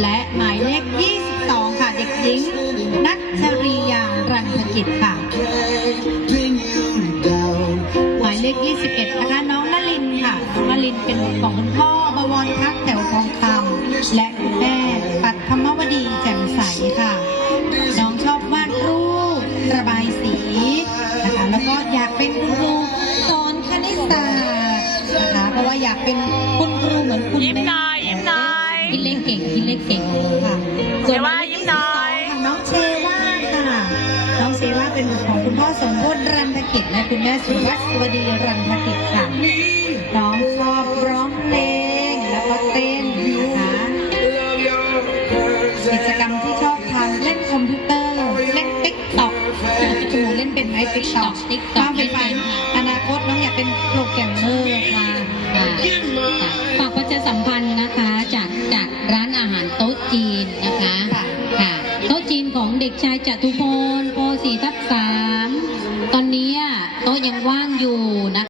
และหมายเลข 22 ค่ะ เด็กหญิง นัชริยารันธกิจค่ะ หมายเลข 21 นะคะ น้องนลินค่ะน้องนลินเป็นของคุณพ่อบวรพักแถวทองคำและคุณแม่ปัทมวดีแจ่มใสค่ะ น้องชอบวาดรูประบายสีนะคะแล้วก็อยากเป็นคุณครูสอนคณิตศาสตร์นะคะเพราะว่าอยากเป็นคุณครูเหมือนคุณ เลขเก่งคิดเลขเก่งค่ะเชว่ายิ้มหน่อยค่ะน้องเชว่าค่ะน้องเชว่าเป็นบุตรของคุณพ่อสมพลรันธกิจและคุณแม่สุวัสดิ์วดีรันธกิจค่ะน้องชอบร้องเพลงแล้วก็เต้นนะคะกิจกรรมที่ชอบทำเล่นคอมพิวเตอร์เล่นติ๊กต็อกหนูเล่นเป็นไหมติ๊กต็อก TikTok ก็ไปไปอนาคตน้องอยากเป็นโปรแกรมเมอร์ค่ะค่ะค่ะฝากประชาสัมพันธ์นะคะจาก จากร้านอาหารโต๊ะจีนนะคะค่ะค่ะโต๊ะจีนของเด็กชายจตุพลป .4 ทับ3ตอนนี้โต๊ะยังว่างอยู่นะคะ